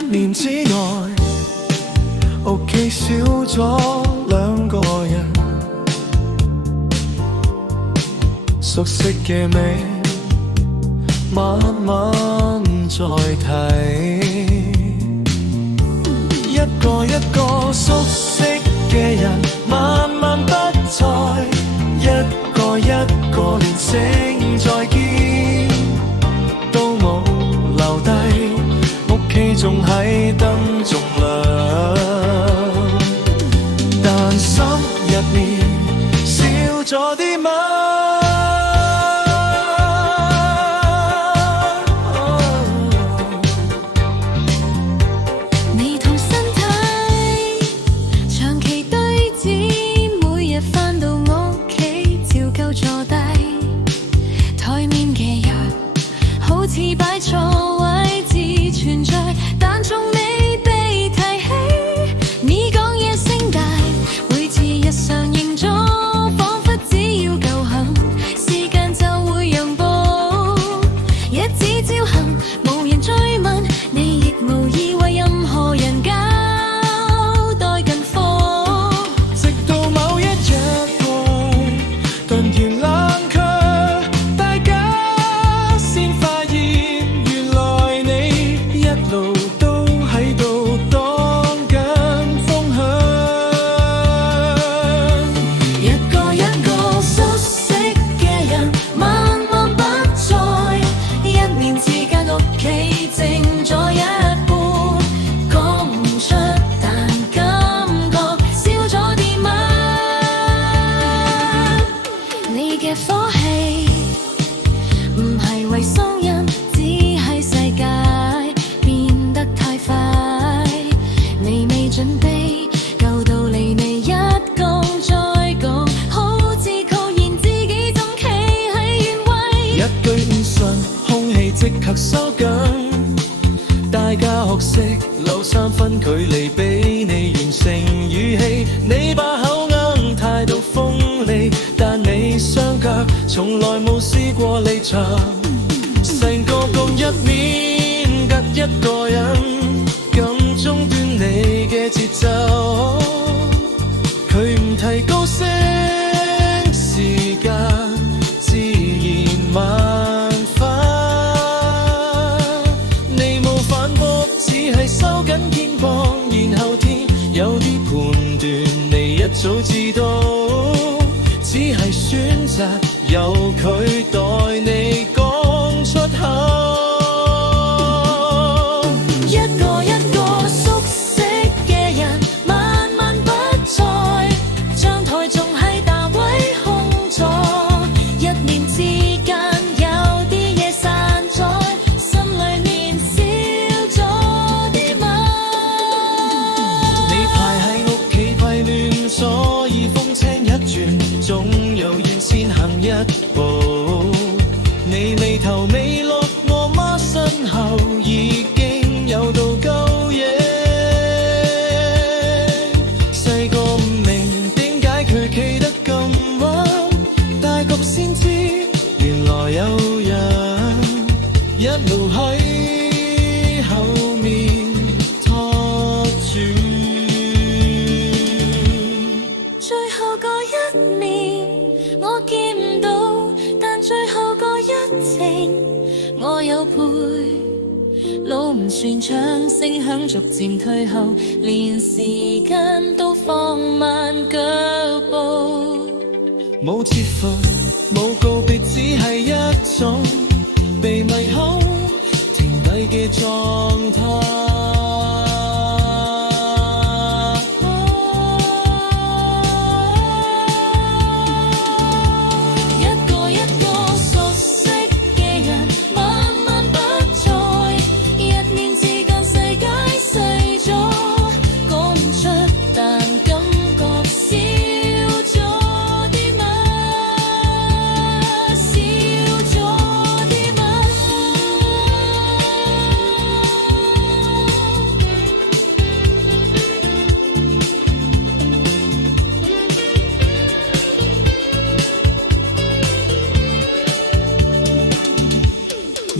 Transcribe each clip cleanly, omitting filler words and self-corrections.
年之內，屋企少咗兩個人，熟悉嘅味慢慢再睇，一個一個熟悉嘅人慢慢不再，一個一個連聲再見都冇留低，屋企仲喺燈仲亮，但心入面少咗啲乜。似擺錯位置存在，但從未被提起。你講嘢聲大，每次日常營造，彷彿只要夠狠，時間就會讓步。日子朝行，無人追問，你亦無意為任何人交代近況。直到某一日愛頓然冷卻，大家先發現路都喺度當緊風向，一個一個熟悉嘅人慢慢不在，一年之間屋企靜咗一半，講唔出但感覺少咗啲乜，你嘅火氣唔係為雙人，只係世界太快，你未準備，舊道理你一講再講，好似確認自己仲企喺原位。一句唔順，空氣即刻收緊，大家學識留3分距離，俾你完成語氣。你把口硬，態度鋒利，但你雙腳從來冇試過離場，成個共一面隔一個人，咁中斷你嘅節奏，佢唔提高聲，時間自然慢返。你冇反駁，只係收緊肩膀，然後天有啲判斷，你一早知道，只係選擇由佢代你講出口。總有緣先行一步，你未頭未落，我媽身後已經有道舊嘢。細個唔明點解佢企得咁穩，大個先知原來有人一路喺後面拖住。最後嗰一年我見唔到，但最後嗰一程我有陪。路唔算長，聲響逐漸退後，連時間都放慢腳步。冇設罰，冇告別，只係一種被迷口停滯嘅狀態。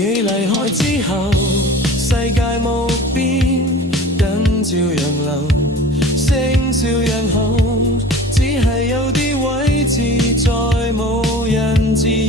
你離開之後，世界冇變，照樣流，聲照樣好，只係有啲位置再冇人知。